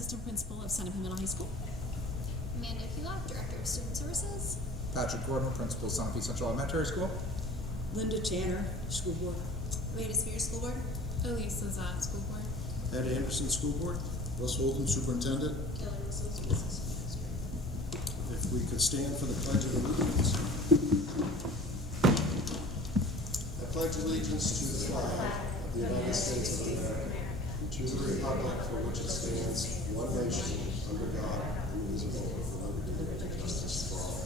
Assistant Principal of Sunapee Middle High School. Amanda Kulak, Director of Student Services. Patrick Gordon, Principal, Sunapee Central Elementary School. Linda Tanner, School Board. Amanda Spears, School Board. Elise Lazat, School Board. Ed Anderson, School Board. Russ Holden, Superintendent. Kelly Wilson, School Assistant Master. If we could stand for the Pledge of Allegiance. I pledge allegiance to the flag of the United States of America and to the republic for which it stands, one nation, under God, indivisible, with liberty and justice for all.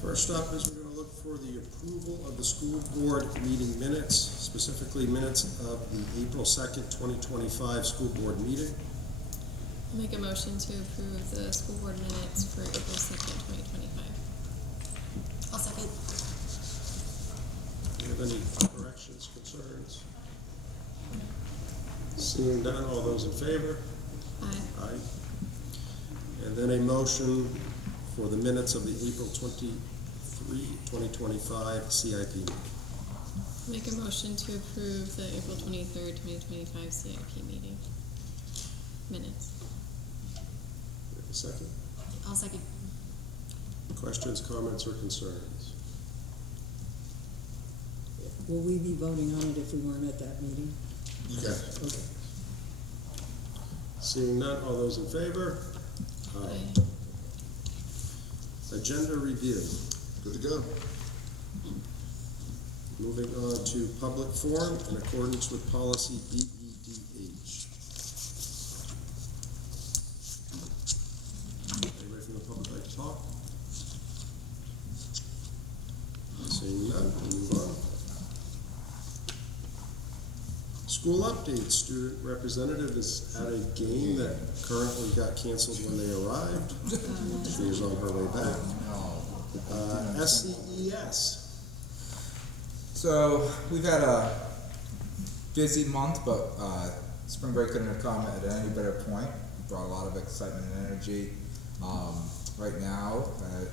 First up is we're going to look for the approval of the school board meeting minutes, specifically minutes of the April 2nd, 2025 school board meeting. I'll make a motion to approve the school board minutes for April 2nd, 2025. I'll second. Do you have any corrections, concerns? Seeing none, all those in favor? Aye. Aye. And then a motion for the minutes of the April 23, 2025 CIP meeting. Make a motion to approve the April 23rd, 2025 CIP meeting minutes. Do we have a second? I'll second. Questions, comments, or concerns? Will we be voting on it if we weren't at that meeting? Yes. Okay. Seeing none, all those in favor? Aye. Agenda review. Good to go. Moving on to public forum in accordance with policy BEDH. Anybody from the public like to talk? Seeing none, we'll move on. School updates. Student representative is at a game that currently got canceled when they arrived. She is on her way back. SCES. So we've had a busy month, but spring break couldn't have come at any better point. Brought a lot of excitement and energy. Right now,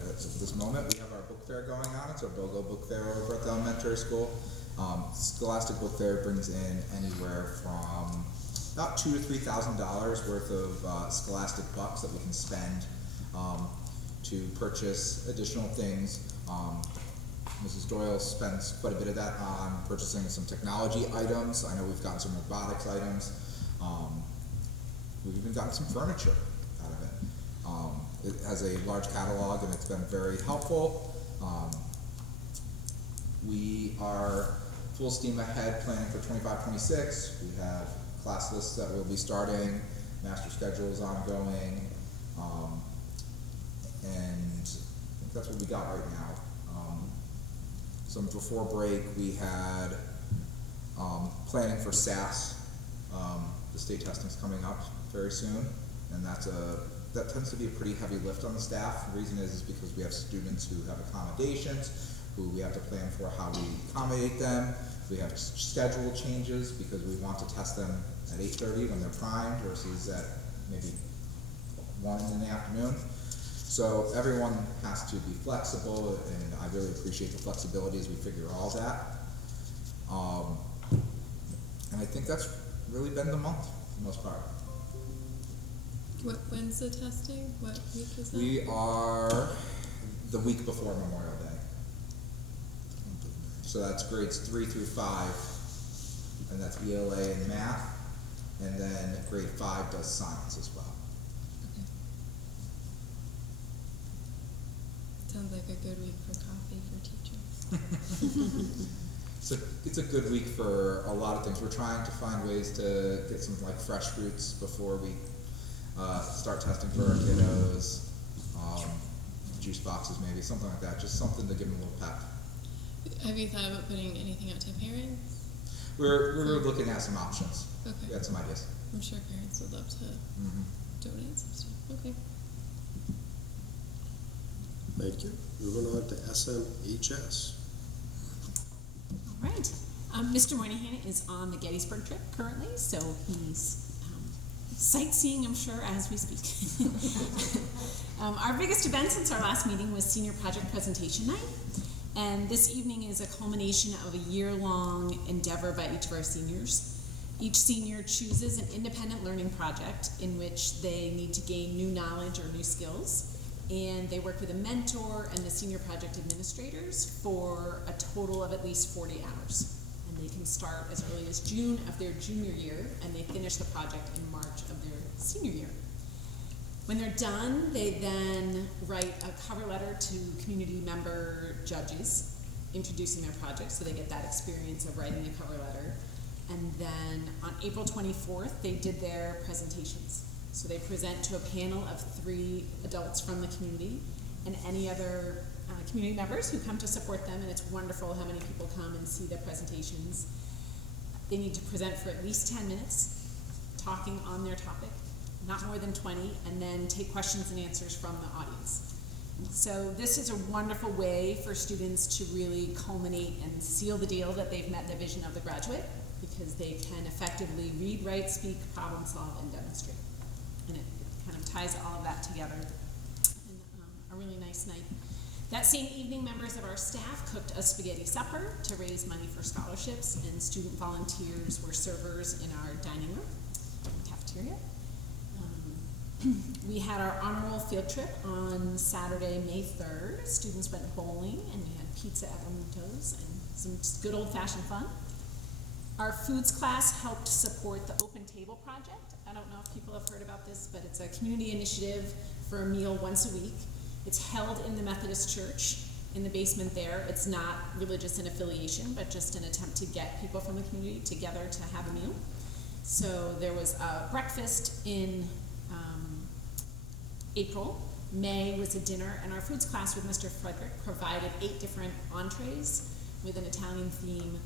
at this moment, we have our book fair going on. It's our BOGO book fair over at the elementary school. Scholastic Book Fair brings in anywhere from about $2,000 to $3,000 worth of Scholastic bucks that we can spend to purchase additional things. Mrs. Doyle spends quite a bit of that on purchasing some technology items. I know we've gotten some robotics items. We've even gotten some furniture out of it. It has a large catalog and it's been very helpful. We are full steam ahead planning for 25-26. We have class lists that will be starting, master schedule is ongoing, and I think that's what we got right now. So before break, we had planning for SAS. The state testing's coming up very soon, and that tends to be a pretty heavy lift on the staff. The reason is because we have students who have accommodations, who we have to plan for how we accommodate them. We have schedule changes because we want to test them at 8:30 when they're primed versus at maybe 1 in the afternoon. So everyone has to be flexible, and I really appreciate the flexibility as we figure all that. And I think that's really been the month for the most part. When's the testing? What week is that? We are the week before Memorial Day. So that's grades 3 through 5, and that's ELA and math, and then grade 5 does science as well. Okay. Sounds like a good week for coffee for teachers. So it's a good week for a lot of things. We're trying to find ways to get some like fresh fruits before we start testing for our kiddos. Juice boxes maybe, something like that. Just something to give them a little pep. Have you thought about putting anything out to parents? We're looking at some options. Okay. We had some ideas. I'm sure parents would love to donate some stuff. Okay. Thank you. Moving on to SMHS. All right. Mr. Moynihan is on the Gettysburg trip currently, so he's sightseeing, I'm sure, as we speak. Our biggest event since our last meeting was Senior Project Presentation Night. And this evening is a culmination of a year-long endeavor by each of our seniors. Each senior chooses an independent learning project in which they need to gain new knowledge or new skills. And they work with a mentor and the senior project administrators for a total of at least 40 hours. And they can start as early as June of their junior year, and they finish the project in March of their senior year. When they're done, they then write a cover letter to community member judges introducing their project, so they get that experience of writing a cover letter. And then on April 24th, they did their presentations. So they present to a panel of 3 adults from the community and any other community members who come to support them, and it's wonderful how many people come and see their presentations. They need to present for at least 10 minutes, talking on their topic, not more than 20, and then take questions and answers from the audience. So this is a wonderful way for students to really culminate and seal the deal that they've met the vision of the graduate, because they can effectively read, write, speak, problem solve, and demonstrate. And it kind of ties all of that together in a really nice night. That same evening, members of our staff cooked a spaghetti supper to raise money for scholarships, and student volunteers were servers in our dining room, cafeteria. We had our honor roll field trip on Saturday, May 3rd. Students went bowling, and we had pizza at Ramuto's and some just good old-fashioned fun. Our foods class helped support the Open Table Project. I don't know if people have heard about this, but it's a community initiative for a meal once a week. It's held in the Methodist Church in the basement there. It's not religious in affiliation, but just an attempt to get people from the community together to have a meal. So there was a breakfast in April. May was a dinner, and our foods class with Mr. Frederick provided 8 different entrees with an Italian theme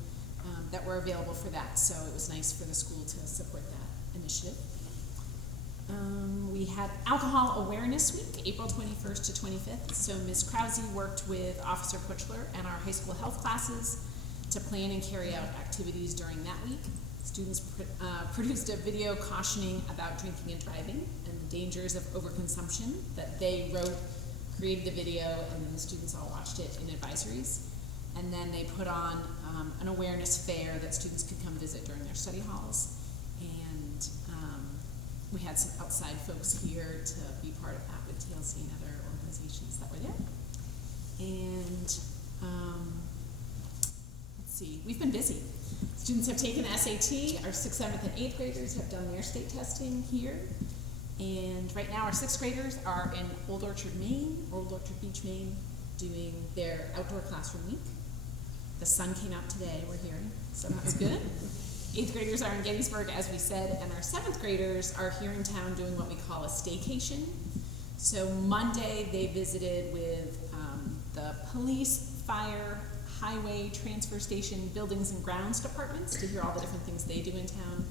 that were available for that. So it was nice for the school to support that initiative. We had Alcohol Awareness Week, April 21st to 25th. So Ms. Krause worked with Officer Puchler and our high school health classes to plan and carry out activities during that week. Students produced a video cautioning about drinking and driving and the dangers of overconsumption that they wrote, created the video, and then the students all watched it in advisories. And then they put on an awareness fair that students could come visit during their study halls. And we had some outside folks here to be part of that with TLC and other organizations that were there. And let's see, we've been busy. Students have taken the SAT. Our 6th, 7th, and 8th graders have done their state testing here. And right now our 6th graders are in Old Orchard Beach, Maine, doing their outdoor classroom week. The sun came out today, we're hearing, so that's good. 8th graders are in Gettysburg, as we said, and our 7th graders are here in town doing what we call a staycation. So Monday they visited with the police, fire, highway, transfer station, buildings and grounds departments to hear all the different things they do in town.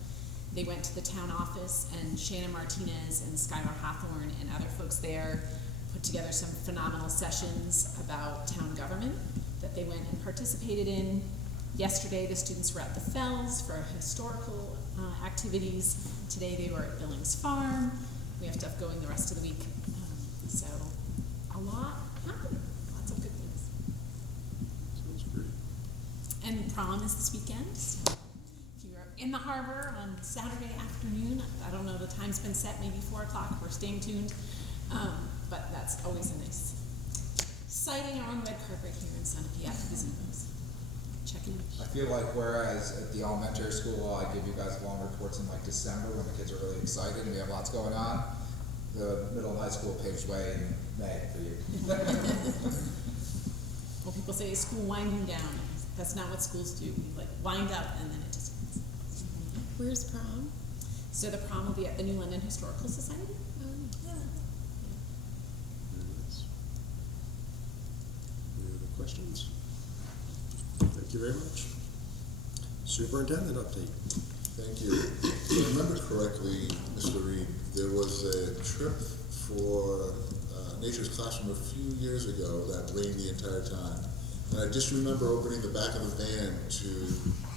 They went to the town office, and Shannon Martinez and Skylar Hawthorne and other folks there put together some phenomenal sessions about town government that they went and participated in. Yesterday, the students were at the Fells for historical activities. Today, they were at Billings Farm. We have stuff going the rest of the week. So, a lot happened. Lots of good things. Sounds great. And prom is this weekend. So if you're in the harbor on Saturday afternoon, I don't know, the time's been set, maybe 4 o'clock. We're staying tuned. But that's always a nice sighting on the red carpet here in Sunapee at the gazebos. Checking. I feel like whereas at the elementary school, I give you guys long reports in like December when the kids are really excited and we have lots going on, the middle and high school paves way in May for you. Well, people say school winding down. That's not what schools do. We like wind up and then it just ends. Where's prom? So the prom will be at the New London Historical Society. Very nice. Any other questions? Thank you very much. Superintendent update. Thank you. If I remember correctly, Mr. Reed, there was a trip for Nature's Classroom a few years ago that rained the entire time. And I just remember opening the back of the van to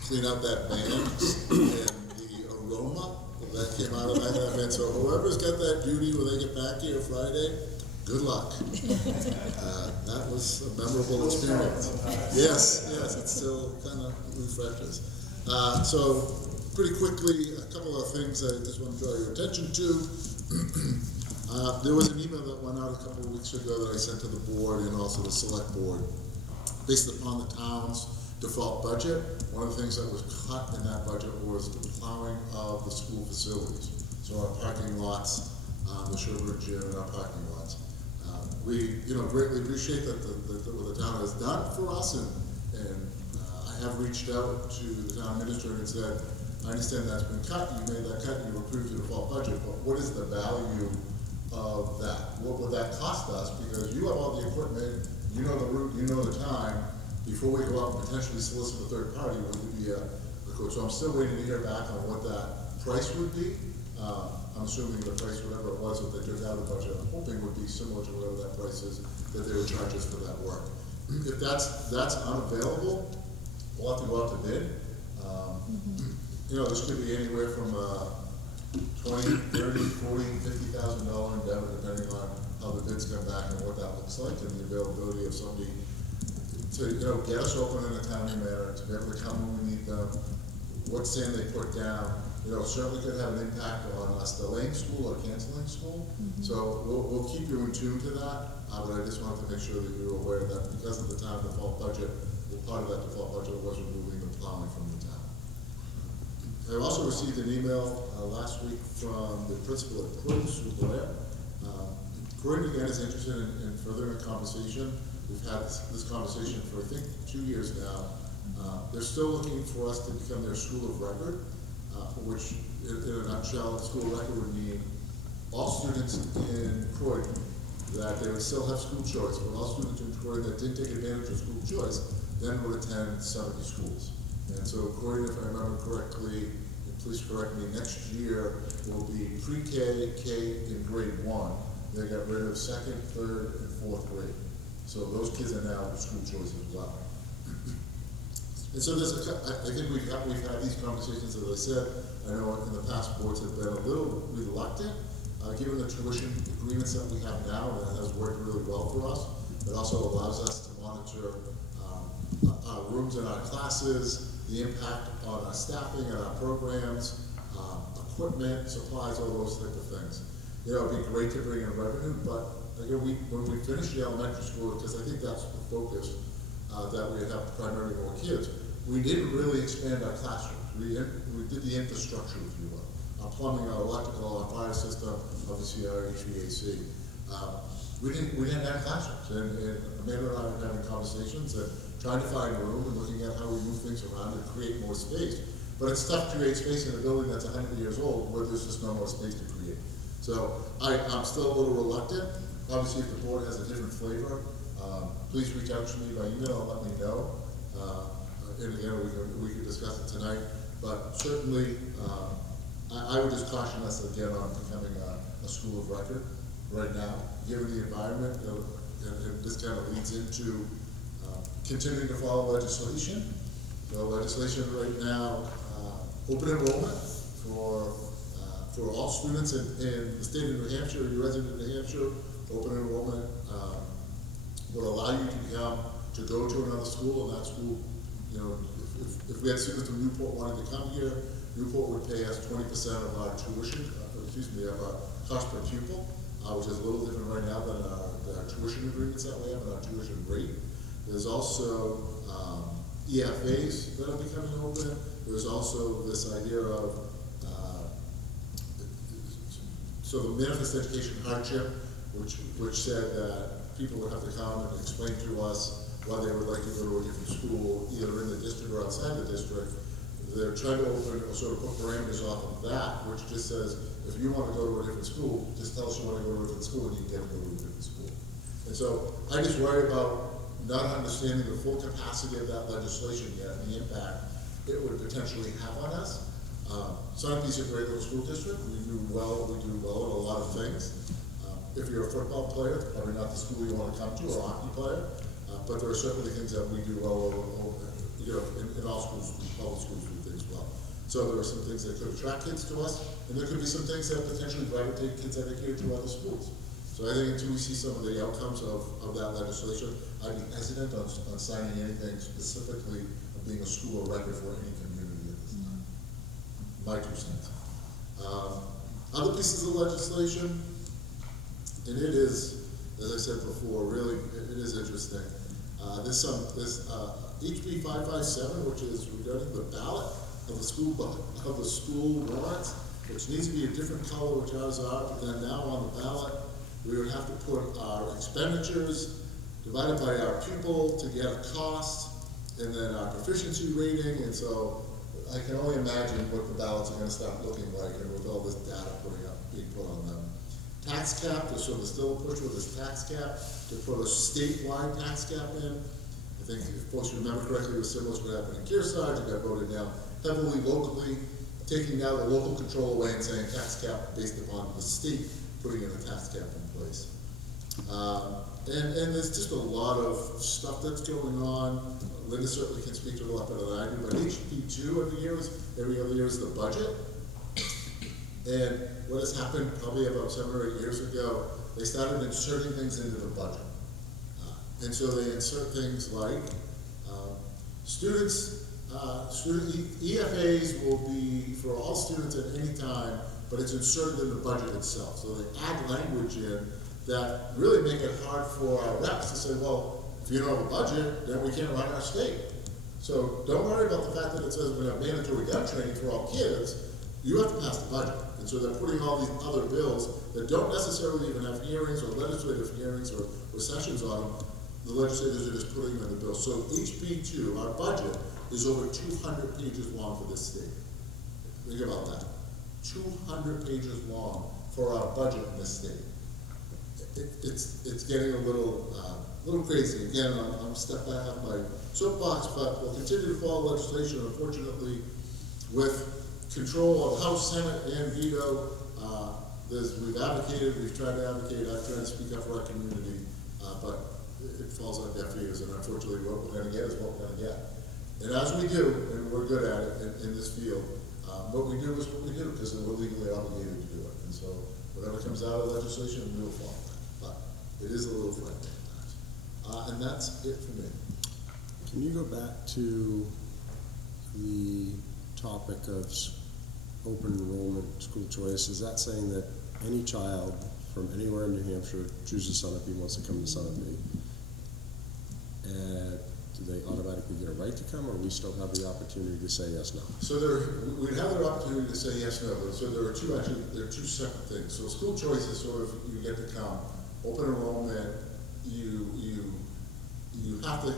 clean out that van, and the aroma that came out of the back of that And so whoever's got that duty when they get back here Friday, good luck. That was a memorable experience. Yes, it still kind of refreshes. So pretty quickly, a couple of things I just want to draw your attention to. There was an email that went out a couple of weeks ago that I sent to the board and also the select board. Based upon the town's default budget, one of the things that was cut in that budget was the plowing of the school facilities. So our parking lots, the Sherwood Gym and our parking lots. We, greatly appreciate that what the town has done for us, and I have reached out to the town administrator and said, I understand that's been cut, you made that cut, and you approved the default budget, but what is the value of that? What would that cost us? Because you have all the equipment, you know the route, you know the time. Before we go out and potentially solicit a third party, would it be a quote? So I'm still waiting to hear back on what that price would be. I'm assuming the price, whatever it was that they took out of the budget, I'm hoping would be similar to whatever that price is that they would charge us for that work. If that's unavailable, we'll have to go out to bid. This could be anywhere from $20,000, $30,000, $40,000, $50,000 endeavor, depending on how the bids come back and what that looks like, and the availability of somebody to get us open in a timely manner, to be able to come when we need them, what sand they put down. Certainly could have an impact on us delaying school or canceling school. So we'll keep you in tune to that, but I just wanted to make sure that you were aware that because of the town default budget, part of that default budget was removing the plowing from the town. I also received an email last week from the principal at Croydon, Sue Blair. Croydon again is interested in furthering a conversation. We've had this conversation for I think 2 years now. They're still looking for us to become their school of record. Which, in a nutshell, school record would mean all students in Croydon, that they would still have school choice, but all students in Croydon that didn't take advantage of school choice then would attend 70 schools. And so Croydon, if I remember correctly, and please correct me, next year will be pre-K, K in grade 1. They got rid of 2nd, 3rd, and 4th grade. So those kids are now school choice as well. And so I think we've had these conversations, as I said. I know in the past boards have been a little reluctant, given the tuition agreements that we have now, and that has worked really well for us. It also allows us to monitor our rooms and our classes, the impact on our staffing and our programs, equipment, supplies, all those type of things. It'd be great to bring in revenue, but again, when we finish the elementary school, because I think that's the focus, that we have primarily more kids, we didn't really expand our classrooms. We did the infrastructure, if you will. Our plumbing, our electrical, our fire system, obviously our HVAC. We didn't have classrooms, and Amanda and I were having conversations and trying to find room and looking at how we move things around and create more space. But it's tough to create space in a building that's 100 years old where there's just no more space to create. So I'm still a little reluctant. Obviously, if the board has a different flavor, please reach out to me by email and let me know. And again, we can discuss it tonight. But certainly, I would just caution us again on becoming a school of record right now, given the environment. And this kind of leads into continuing to follow legislation. So legislation right now, open enrollment for all students in the state of New Hampshire, or you're resident of New Hampshire. Open enrollment would allow you to go to another school, and that school, if we had students from Newport wanting to come here, Newport would pay us 20% of our tuition, of our cost per pupil, which is a little different right now than our tuition agreements that we have and our tuition rate. There's also EFAs that are becoming open. There's also this idea of so the manifest education hardship, which said that people would have to come and explain to us why they would like to go to a different school, either in the district or outside the district. They're trying to open or sort of put parameters off of that, which just says, if you want to go to a different school, just tell us you want to go to a different school and you can get to go to a different school. And so I just worry about not understanding the full capacity of that legislation yet and the impact it would potentially have on us. Sunapee is a great little school district. We do well at a lot of things. If you're a football player, it's probably not the school you want to come to, or a hockey player. But there are certainly things that we do well in all schools, public schools do things well. So there are some things that could attract kids to us, and there could be some things that potentially gravitate kids that are here to other schools. So I think until we see some of the outcomes of that legislation, I'd be hesitant on signing anything specifically of being a school of record for any community at this time. My 2 cents. Other pieces of legislation, and it is, as I said before, really, it is interesting. There's HB 557, which is regarding the ballot of the school warrants, which needs to be a different color, which ours are, but then now on the ballot, we would have to put our expenditures divided by our pupil to get a cost, and then our proficiency rating, and so I can only imagine what the ballots are gonna start looking like, and with all this data being put on them. Tax cap, so there's still a push with this tax cap to put a statewide tax cap in. I think if folks remember correctly, it was similar to what happened in Kearsarge. It got voted down heavily locally, taking now the local control away and saying tax cap based upon the state putting in a tax cap in place. And there's just a lot of stuff that's going on. Linda certainly can speak to it a lot better than I do, but HB2 every other year is the budget. And what has happened probably about 7 or 8 years ago, they started inserting things into the budget. And so they insert things like student EFAs will be for all students at any time, but it's inserted in the budget itself. So they add language in that really make it hard for our reps to say, well, if you don't have a budget, then we can't run our state. So don't worry about the fact that it says we have mandatory gun training for all kids. You have to pass the budget. And so they're putting all these other bills that don't necessarily even have hearings or legislative hearings or sessions on them. The legislators are just putting them in the bill. So HB2, our budget, is over 200 pages long for this state. Think about that. 200 pages long for our budget in this state. It's getting a little crazy. Again, I'm stepping back off my soapbox, but we'll continue to follow legislation. Unfortunately, with control of House, Senate, and veto, we've advocated, we've tried to advocate, I've tried to speak up for our community, but it falls on deaf ears, and unfortunately what we're going to get is what we're going to get. And as we do, and we're good at it in this field, what we do is what we do, because we're legally obligated to do it. And so whatever comes out of legislation, we will follow that. But it is a little frightening at times. And that's it for me. Can you go back to the topic of open enrollment school choice? Is that saying that any child from anywhere in New Hampshire chooses Sunapee, wants to come to Sunapee, and do they automatically get a right to come, or we still have the opportunity to say yes, no? So we'd have the opportunity to say yes, no. But so there are two separate things. So school choice is sort of you get to come. Open enrollment, you have to.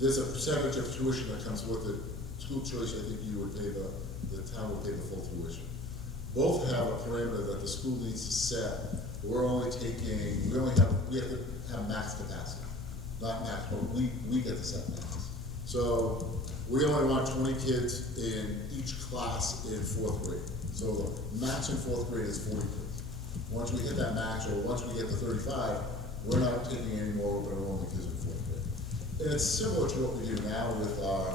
There's a percentage of tuition that comes with it. School choice, I think you would pay the town would pay the full tuition. Both have a parameter that the school needs to set. We have to have max capacity. Not max, but we get to set max. So we only want 20 kids in each class in 4th grade. So the max in 4th grade is 40 kids. Once we hit that max, or once we get to 35, we're not taking any more open enrollment kids in 4th grade. And it's similar to what we do now with our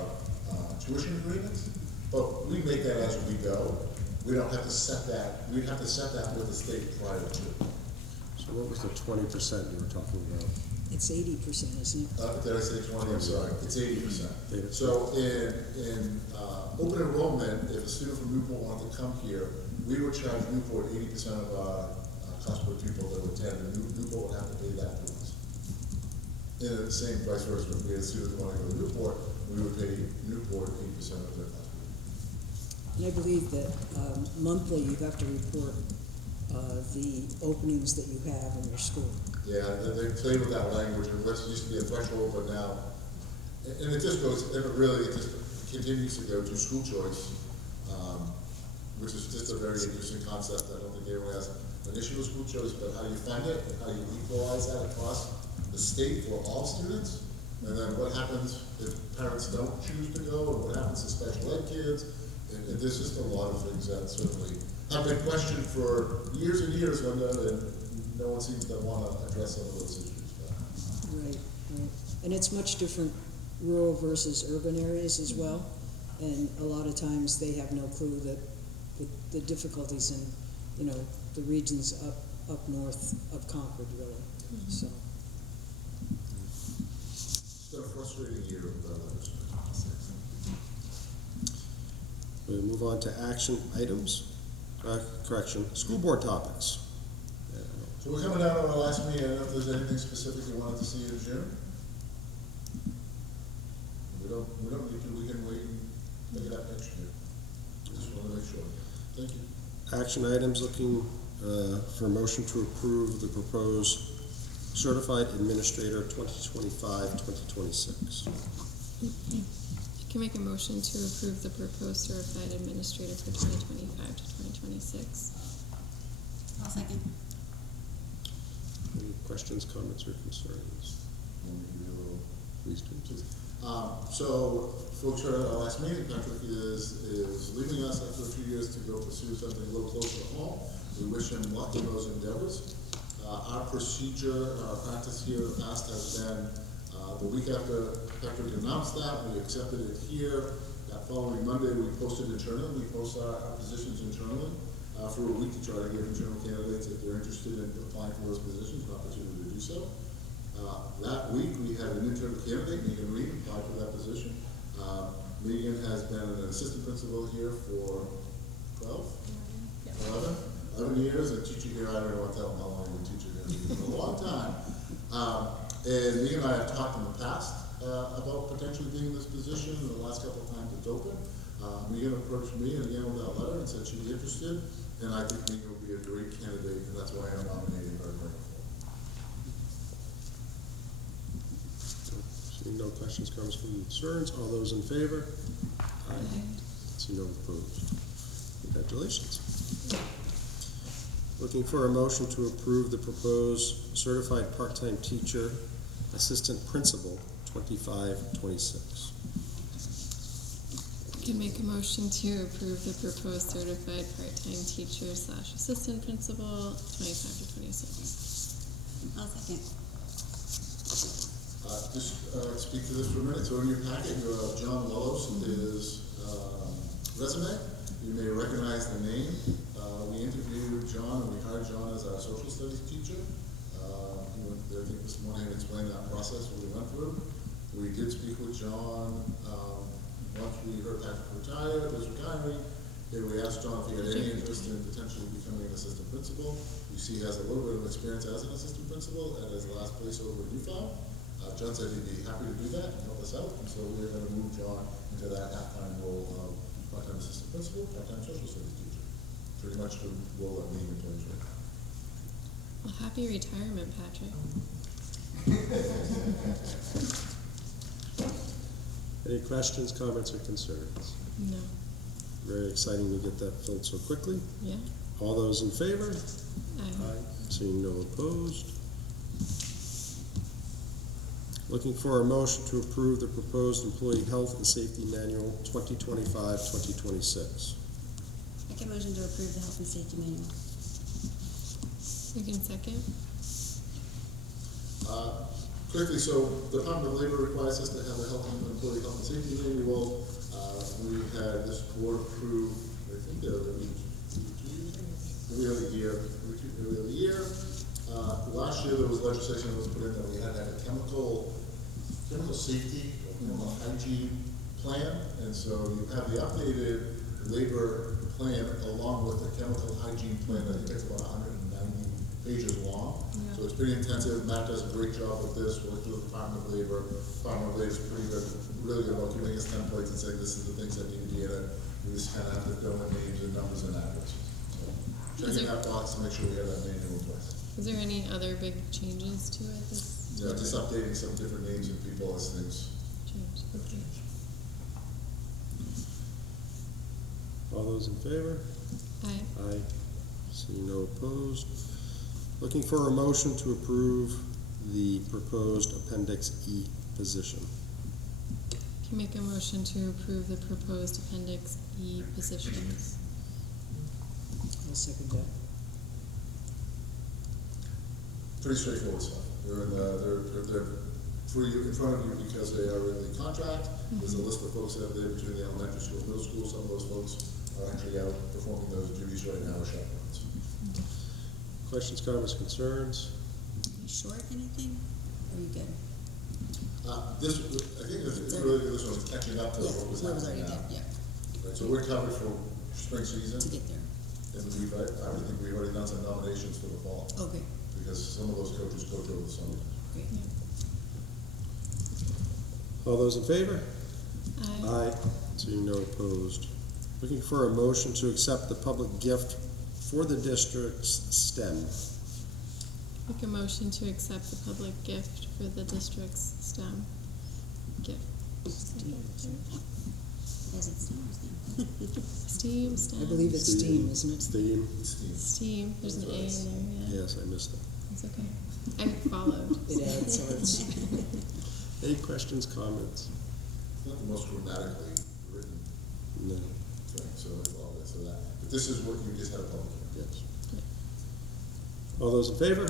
tuition agreements, but we make that as we go. We don't have to set that. We'd have to set that with the state prior to. So what was the 20% you were talking about? It's 80%, isn't it? Did I say 20? I'm sorry. It's 80%. So in open enrollment, if a student from Newport wanted to come here, we would charge Newport 80% of our cost per pupil that would attend, and Newport would have to pay that to us. And the same vice versa. If we had a student who wanted to go to Newport, we would pay Newport 80% of their cost per pupil. And I believe that monthly you have to report the openings that you have in your school. Yeah, they play with that language, and it used to be a threshold, but now, and it just goes, and it just continues to go to school choice, which is just a very interesting concept. I don't think anyone has an issue with school choice, but how you fund it and how you equalize that across the state for all students, and then what happens if parents don't choose to go, and what happens to special ed kids, and there's just a lot of things that certainly have been questioned for years and years, Linda, and no one seems to want to address some of those issues. Right, right. And it's much different rural versus urban areas as well. And a lot of times they have no clue that the difficulties in, you know, the regions up north of Concord, really, so. It's been a frustrating year with that letters. We'll move on to action items, school board topics. So we're coming down on our last meeting. I don't know if there's anything specific you wanted to see in June. We don't need to, we can wait and pick it up next year. Just want to make sure. Thank you. Action items, looking for a motion to approve the proposed certified administrator 2025-2026. I can make a motion to approve the proposed certified administrator for 2025 to 2026. I'll second. Any questions, comments, or concerns? Want me to give you a little. Please do. So, folks heard at our last meeting, Patrick is leaving us after a few years to go pursue something a little closer to home. We wish him luck in those endeavors. Our procedure, our practice here in the past has been, the week after Patrick announced that, we accepted it here. That following Monday, we posted internally. We post our positions internally for a week to try to give internal candidates, if they're interested in applying for those positions, an opportunity to do so. That week, we had an internal candidate, Megan Reed, applied for that position. Megan has been an assistant principal here for 11 years, and teaching here, I don't know how long I've been teaching here, for a long time. And Megan and I have talked in the past about potentially being in this position, and the last couple of times it's open. Megan approached me again with that letter and said she'd be interested, and I think Megan would be a great candidate, and that's why I'm nominating her going forward. Seeing no questions, comments, concerns, all those in favor? Aye. See no opposed. Congratulations. Looking for a motion to approve the proposed certified part-time teacher, assistant principal, 25-26. I can make a motion to approve the proposed certified part-time teacher / assistant principal, 25 to 26. I'll second. Just speak to this for a minute. So in your packet, you have John Lellos, his resume. You may recognize the name. We interviewed John, and we hired John as our social studies teacher. He went there, I think, this morning and explained that process, what we went through. We did speak with John once we heard Patrick was retiring. And we asked John if he had any interest in potentially becoming an assistant principal. You see, he has a little bit of experience as an assistant principal at his last place over at UFOW. John said he'd be happy to do that and help us out, and so we're going to move John into that half-time role of part-time assistant principal, part-time social studies teacher. Pretty much the role that Megan plays right now. Well, happy retirement, Patrick. Any questions, comments, or concerns? No. Very exciting to get that filled so quickly. Yeah. All those in favor? Aye. Seeing no opposed. Looking for a motion to approve the proposed employee health and safety manual 2025-2026. Make a motion to approve the health and safety manual. You can second. Quickly, so the Department of Labor requires us to have a employee health and safety manual. We had this board approve, I think every other year. Last year there was legislation that was put in that we had to have a chemical safety, chemical hygiene plan, and so you have the updated labor plan along with the chemical hygiene plan. I think it's about 190 pages long. Yeah. So it's pretty intensive. Matt does a great job with this, works with the Department of Labor. Department of Labor is pretty good, really good about giving us templates and saying this is the things that need to be in it. We just kind of have to fill in names and numbers and addresses. So checking that box to make sure we have that manual in place. Is there any other big changes to it? Yeah, just updating some different names and people as things Change. have changed. All those in favor? Aye. Aye. Seeing no opposed. Looking for a motion to approve the proposed Appendix E position. Can make a motion to approve the proposed Appendix E positions. I'll second that. Pretty straightforward stuff. They're for you, in front of you because they are in the contract, There's a list of folks out there between the elementary school and middle school. Some of those folks are actually out performing those duties right now as chaperones. Questions, comments, concerns? You short anything? Or are you good? This, I think it's really, this one's catching up to Yeah, what was where was happening already now. good, yeah, Right, so we're covered for spring season, to get there. and I would think we've already done some nominations for the fall, Okay, because some of those coaches coach over the summer. great. All those in favor? Aye. Aye. Seeing no opposed. Looking for a motion to accept the public gift for the district's STEM. Make a motion to accept the public gift for the district's STEM gift. Steam. Yes, it's STEAM, Steam. STEM. I believe it's STEAM, isn't it? STEAM. STEAM. There's an A in there, yeah. Yes, I missed it. It's okay. I followed. It adds arts. Any questions, comments? It's not the most grammatically written No. thing, so I apologize for that. But this is what you just had a public hearing. Yes. All those in favor?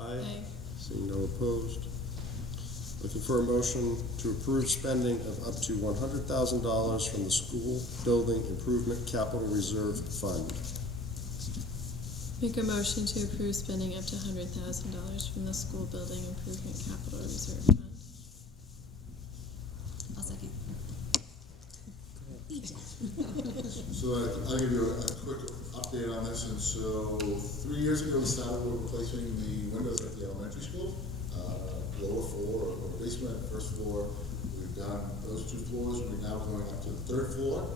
Aye. Aye. Seeing no opposed. Looking for a motion to approve spending of up to $100,000 from the School Building Improvement Capital Reserve Fund. Make a motion to approve spending up to $100,000 from the School Building Improvement Capital Reserve Fund. I'll second. So I'll give you a quick update on this, and so 3 years ago, we started with replacing the windows at the elementary school, lower floor or basement, first floor. We've done those 2 floors, we're now going up to the 3rd floor.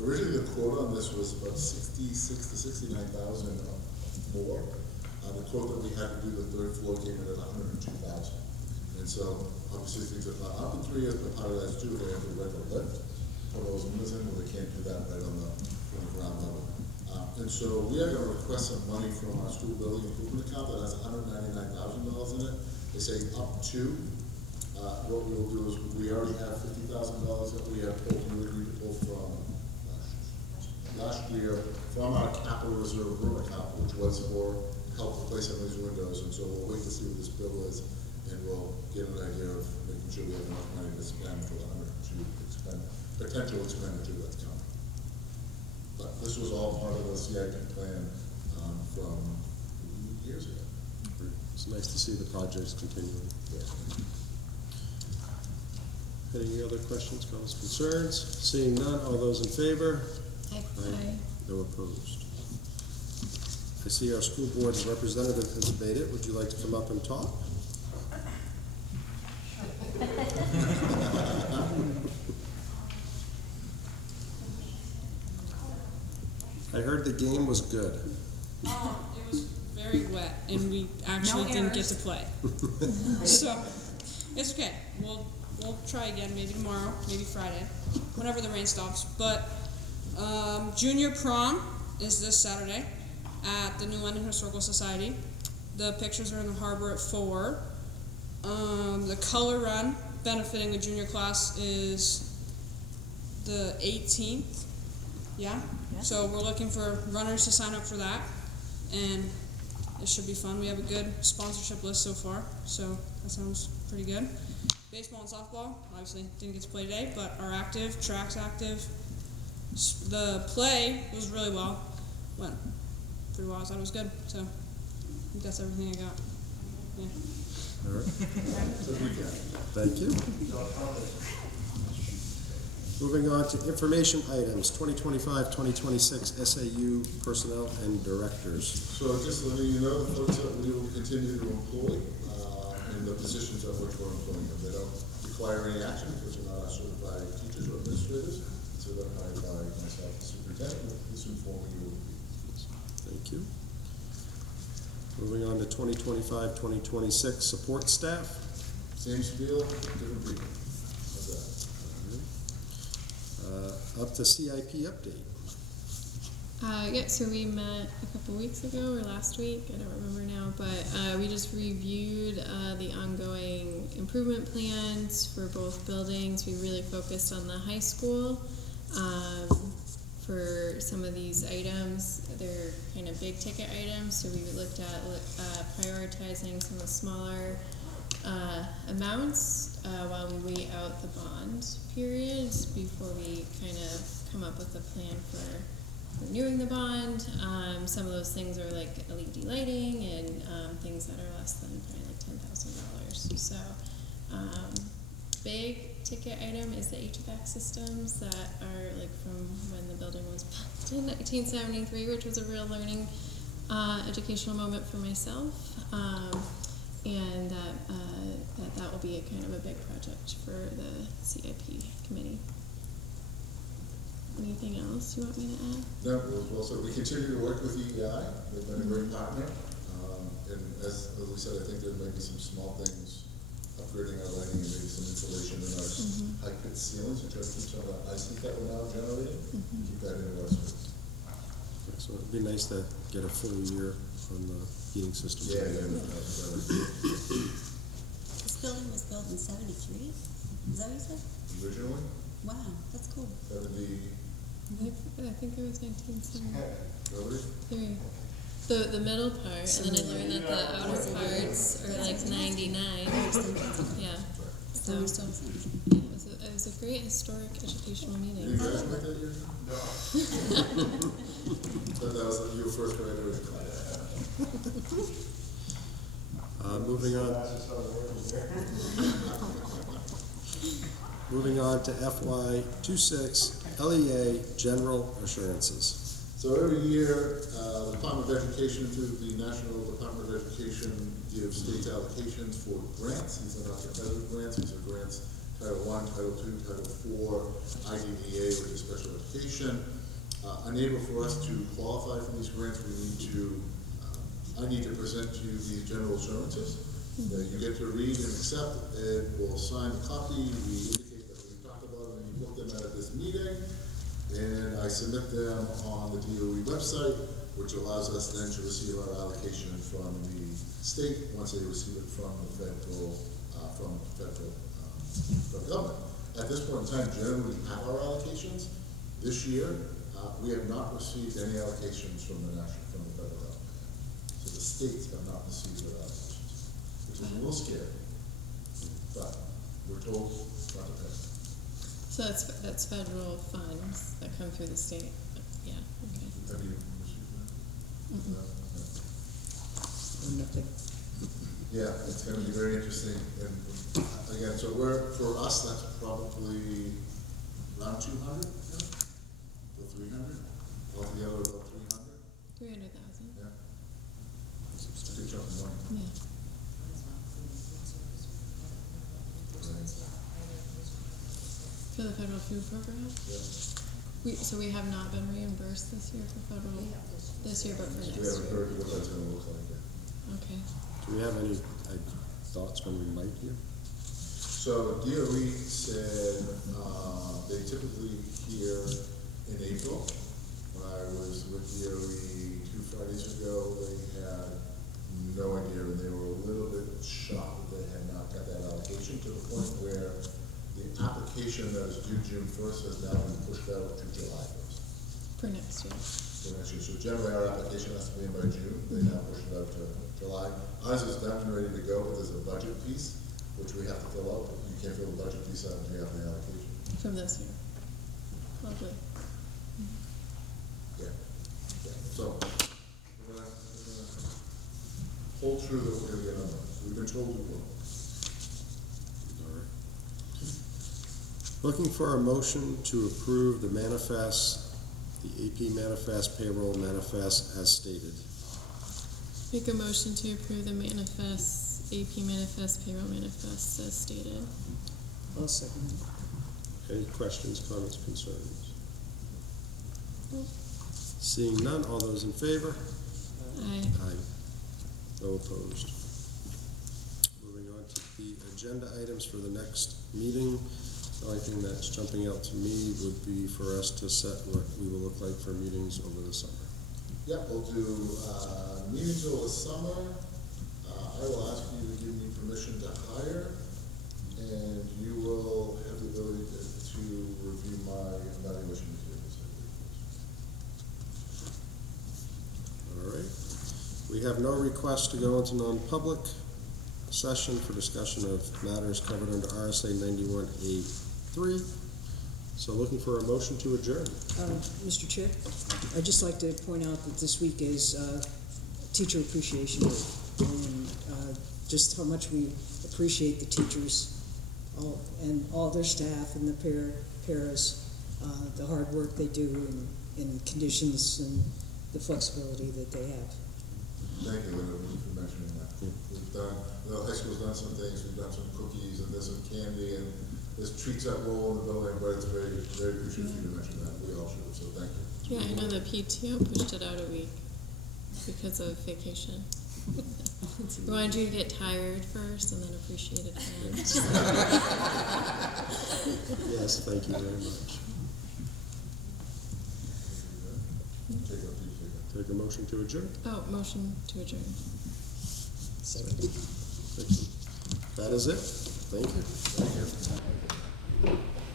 Originally, the quote on this was about $66,000 to $69,000 more. The quote that we had to do the 3rd floor came in at $102,000. And so, obviously, things have gone up in 3 years, but part of that is too, they have to rent a lift, put those windows in, well, they can't do that right on the ground level. And so, we are gonna request some money from our school building improvement account that has $199,000 in it. They say up to. What we will do is, we already have $50,000 that we have pulled, we agreed to pull from last year from our capital reserve room account, which was for help replacing these windows, and so we'll wait to see what this bill is, and we'll get an idea of making sure we have enough money to spend for the potential expenditure that's coming. But this was all part of the CIP plan, from years ago. It's nice to see the projects continuing. Any other questions, comments, concerns? Seeing none, all those in favor? Aye. Aye. No opposed. I see our school board representative has made it. Would you like to come up and talk? I heard the game was good. It was very wet, and we actually didn't get to play. So it's okay. We'll try again, maybe tomorrow, maybe Friday, whenever the rain stops. But junior prom is this Saturday at the New London Historical Society. The pictures are in the harbor at 4. The color run benefiting the junior class is the 18th. Yeah. So we're looking for runners to sign up for that, and it should be fun. We have a good sponsorship list so far, so that sounds pretty good. Baseball and softball, obviously didn't get to play today, but are active, track's active. The play was really well, went pretty well, I thought it was good, so I think that's everything I got. Yeah. All right. Thank you. Moving on to information items, 2025-2026 SAU personnel and directors. So just letting you know, the folks that we will continue to employ, in the positions at which we're employing them. They don't require any action because they're not certified teachers or administrators, so they're hired by myself, the superintendent, with this informing you. Thank you. Moving on to 2025-2026 support staff. Same spiel, different people. How's that? Up to CIP update. Yeah, so we met a couple weeks ago or last week, I don't remember now, but we just reviewed the ongoing improvement plans for both buildings. We really focused on the high school for some of these items. They're kind of big ticket items, so we looked at prioritizing some of the smaller amounts while we wait out the bond period before we kind of come up with a plan for renewing the bond. Some of those things are like LED lighting and things that are less than probably like $10,000. So, big ticket item is the HVAC systems that are like from when the building was built in 1973, which was a real learning educational moment for myself. And that will be a kind of a big project for the CIP committee. Anything else you want me to add? No, well, so we continue to work with EEI. They've been a great partner. And as we said, I think there may be some small things, upgrading our lighting and maybe some insulation in our high pitch ceilings to try to keep some of that ice heat that we're now generating, keep that into our space. So it'd be nice to get a full year on the heating system. Yeah. This building was built in 73? Is that what you said? Originally, Wow, that's cool. 70, I think it was 1973. really? The middle part, and then I learned that the outer parts are like 99. Yeah. So We're so excited. it was a great historic educational Did you meeting. graduate that year? No. But that was, you were first graduated class. Moving on. Moving on to FY26 LEA General Assurances. So every year, the Department of Education through the National Department of Education gives state allocations for grants. These are not competitive grants, these are grants Title I, Title II, Title IV, IDEA, which is special education. Enable for us to qualify for these grants, I need to present to you these general assurances that you get to read and accept. Ed will sign a copy. We indicate that we talked about them and you looked them at this meeting. And I submit them on the DOE website, which allows us then to receive our allocation from the state once they receive it from the federal government. At this point in time, generally we have our allocations. This year, we have not received any allocations from the federal government. So the states have not received their allocations, which is a little scary, but we're told not to pay. So that's federal funds that come through the state. Yeah. Okay. Have you received that? No? Nothing. Yeah, it's gonna be very interesting, and again, so for us, that's probably around 200, or 300, altogether about 300, 300,000. yeah. It's a good chunk of money. Yeah. For the federal food program. Yeah. So we have not been reimbursed this year for federal this year, but for next We haven't year. heard what that's gonna look like yet. Okay. Do we have any thoughts when we might hear? So DOE said, they typically hear in April. When I was with DOE 2 Fridays ago, they had no idea, and they were a little bit shocked that they had not got that allocation, to the point where the application that is due June 1st has now been pushed out to July 1st. For next year. For next year. So generally our application has to be in by June, they now push it out to July. Ours is done and ready to go, but there's a budget piece, which we have to fill out. You can't fill the budget piece out until you have the allocation. From this year. Lovely. Yeah. So, we're gonna hold true that we're gonna get on that. We've been told we will. All right. Looking for a motion to approve the manifest, the AP manifest, payroll manifest as stated. Make a motion to approve the manifest, AP manifest, payroll manifest as stated. I'll second it. Any questions, comments, concerns? Nope. Seeing none, all those in favor? Aye. Aye. No opposed. Moving on to the agenda items for the next meeting. The only thing that's jumping out to me would be for us to set what we will look like for meetings over the summer. Yeah, we'll do, meetings over the summer. I will ask you to give me permission to hire, and you will have the ability to review my evaluation materials. All right. We have no request to go into non-public. session for discussion of matters covered under RSA 91A3. So looking for a motion to adjourn. Mr. Chair, I'd just like to point out that this week is Teacher Appreciation Week, and just how much we appreciate the teachers and all their staff and the paras, the hard work they do in conditions and the flexibility that they have. Thank you, Linda, for mentioning that. We've done, high school's done some things, we've done some cookies, and there's some candy, and there's treats that roll in the building, but it's very, very appreciative for you to mention that. We all should, so thank you. Yeah, I know the PTO pushed it out a week because of vacation. We wanted you to get tired first and then appreciate it again. Yes, thank you very much. Take a motion to adjourn. Oh, motion to adjourn. Second. That is it. Thank you. Thank you.